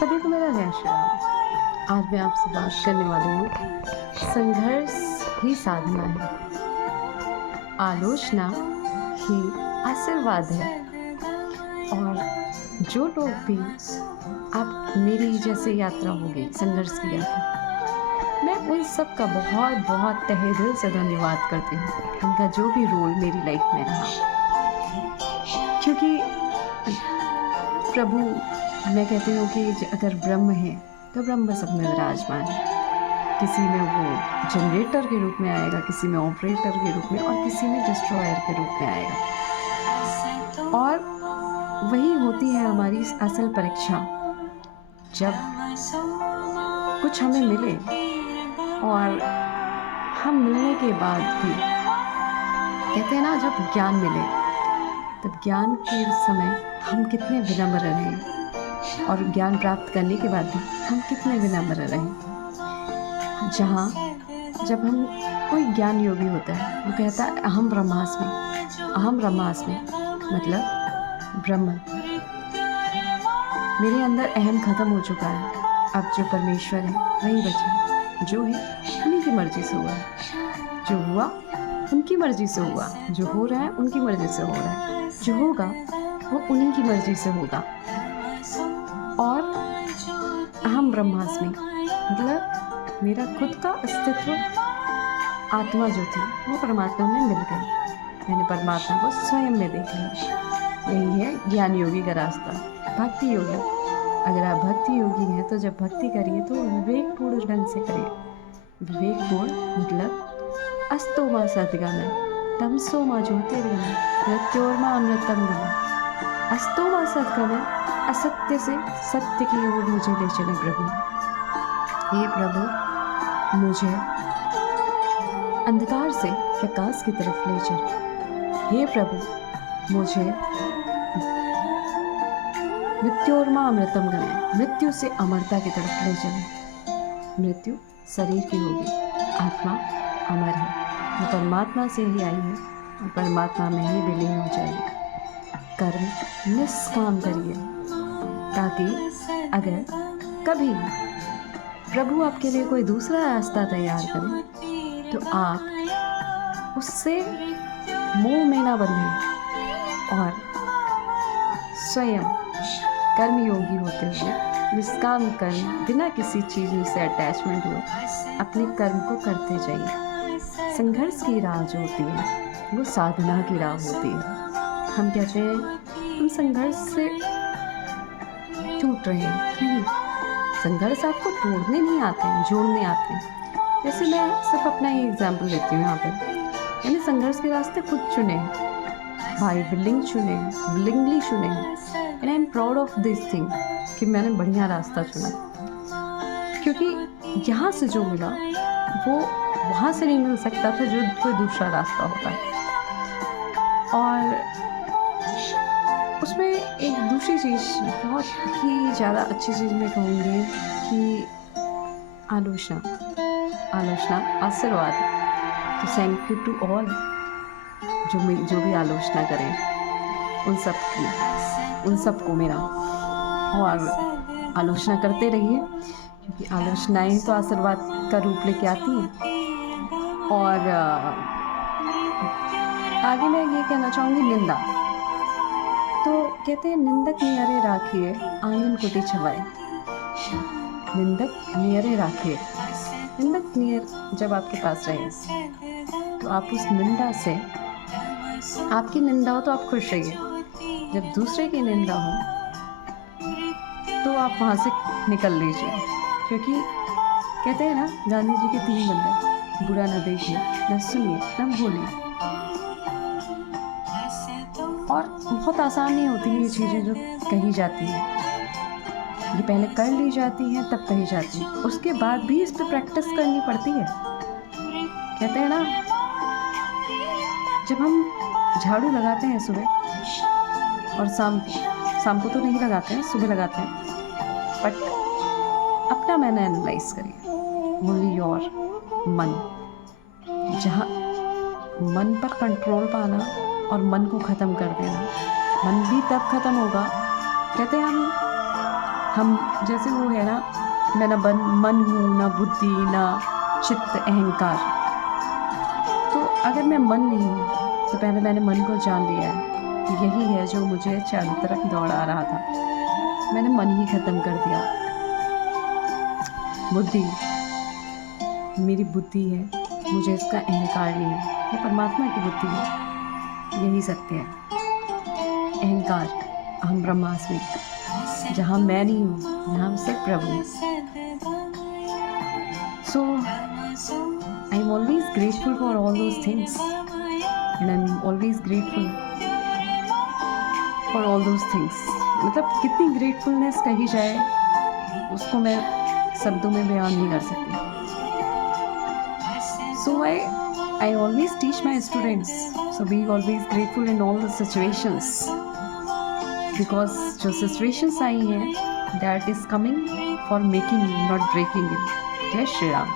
सभी को मेरा जय श्री राम। आज मैं आपसे बात करने वाली हूँ, संघर्ष ही साधना है, आलोचना ही आशीर्वाद है। और जो लोग भी आप मेरी जैसे यात्रा होगी, संघर्ष की यात्रा, मैं उन सब का बहुत बहुत तहे दिल से धन्यवाद करती हूँ, उनका जो भी रोल मेरी लाइफ में रहा। क्योंकि प्रभु, मैं कहती हूँ कि अगर ब्रह्म है तो ब्रह्म सब में विराजमान है। किसी में वो जनरेटर के रूप में आएगा, किसी में ऑपरेटर के रूप में, और किसी में डिस्ट्रॉयर के रूप में आएगा। और वही होती है हमारी असल परीक्षा, जब कुछ हमें मिले और हम मिलने के बाद भी, कहते हैं ना, जब ज्ञान मिले तब ज्ञान के समय हम कितने विनम्र रहें, और ज्ञान प्राप्त करने के बाद भी हम कितने विनम्र रहें। जब हम, कोई ज्ञान योगी होता है, वो कहता है अहम ब्रह्मास्मि, अहम ब्रह्मास्मि मतलब ब्रह्म। मेरे अंदर अहम खत्म हो चुका है, अब जो परमेश्वर है वही बचा, जो है उन्हीं की मर्जी से हुआ है, जो हुआ उनकी मर्जी से हुआ, जो हो रहा है उनकी मर्जी से हो रहा है, जो होगा वो उन्हीं की मर्जी से होगा। और अहम ब्रह्मास्मि मतलब मेरा खुद का अस्तित्व, आत्मा जो थी वो परमात्मा में मिल गई। मैंने परमात्मा को स्वयं में देख लिया। यही है ज्ञान योगी का रास्ता, भक्ति योगी। अगर आप भक्ति योगी हैं तो जब भक्ति करिए तो विवेकपूर्ण ढंग से करिए। विवेकपूर्ण मतलब अस्तो माँ सद्गमय, तमसो माँ ज्योतिर्गमय, मृत्योर्मा अमृतम गमय। अस्तो माँ सद्गमय, असत्य से सत्य की ओर मुझे ले चले प्रभु। हे प्रभु, मुझे अंधकार से प्रकाश की तरफ ले चले। हे प्रभु, मुझे मृत्योर्मा अमृतम गमय, मृत्यु से अमरता की तरफ ले चले। मृत्यु शरीर की होगी, आत्मा अमर है, वो परमात्मा से ही आई है और परमात्मा में ही विलीन हो जाएगी। कर्म निष्काम करिए, ताकि अगर कभी प्रभु आपके लिए कोई दूसरा रास्ता तैयार करे तो आप उससे मोह में ना बंधें और स्वयं कर्मयोगी होते हुए, निष्काम कर्म, बिना किसी चीज़ से अटैचमेंट हुए अपने कर्म को करते जाइए। संघर्ष की राह जो होती है वो साधना की राह होती है। हम कहते हैं हम संघर्ष से टूट रहे हैं, नहीं, संघर्ष आपको तोड़ने नहीं आते हैं, जोड़ने आते हैं। जैसे मैं सिर्फ अपना ही एग्जाम्पल लेती हूँ यहाँ पे। मैंने संघर्ष के रास्ते खुद चुने हैं, भाई विलिंग चुने हैं, विलिंगली चुने हैं, and I am proud of this thing कि मैंने बढ़िया रास्ता चुना, क्योंकि यहाँ से जो मिला वो वहाँ से नहीं मिल सकता था जो कोई दूसरा रास्ता होता है। और उसमें एक दूसरी चीज़, बहुत ही ज़्यादा अच्छी चीज़ मैं कहूँगी कि आलोचना आशीर्वाद। तो थैंक यू टू ऑल जो भी आलोचना करें, उन सब को मेरा, और आलोचना करते रहिए, क्योंकि आलोचनाएं तो आशीर्वाद का रूप लेके आती हैं। और आगे मैं ये कहना चाहूँगी, निंदा। तो कहते हैं निंदक नियरे राखिए, आंगन कुटी छवाए। निंदक नियरे राखिए, निंदक नियर जब आपके पास रहे तो आप उस निंदा से, आपकी निंदा हो तो आप खुश रहिए, जब दूसरे की निंदा हो तो आप वहाँ से निकल लीजिए। क्योंकि कहते हैं ना, गांधी जी के 3 बंदे, बुरा ना देखिए, न सुनिए, न भूलिए। और बहुत आसान नहीं होती है ये चीज़ें जो कही जाती हैं, ये पहले कर ली जाती हैं तब कही जाती हैं, उसके बाद भी इस पर प्रैक्टिस करनी पड़ती है। कहते हैं ना, जब हम झाड़ू लगाते हैं सुबह और शाम को तो नहीं लगाते हैं, सुबह लगाते हैं, बट अपना मैंने एनालाइज करिए, ओनली योर मन। जहाँ मन पर कंट्रोल पाना और मन को ख़त्म कर देना, मन भी तब ख़त्म होगा। कहते हैं हम हम जैसे वो है ना, मैं ना मन हूँ, ना बुद्धि, ना चित्त, अहंकार। तो अगर मैं मन नहीं हूँ तो पहले मैंने मन को जान लिया है कि यही है जो मुझे चारों तरफ दौड़ा रहा था। मैंने मन ही ख़त्म कर दिया। बुद्धि, मेरी बुद्धि है, मुझे इसका अहंकार नहीं है। ये परमात्मा की बुद्धि है, यही सत्य है। अहंकार, अहम ब्रह्मास्मि, जहाँ मैं नहीं हूँ, यहाँ सिर्फ प्रभु। So I'm always grateful for all those things, and I'm always grateful for all those things. मतलब कितनी ग्रेटफुलनेस कही जाए, उसको मैं शब्दों में बयान नहीं कर सकती। So I always teach my students, so be always grateful in all the situations, because जो situations आई हैं, that is coming for making you, not breaking you. जय श्री राम।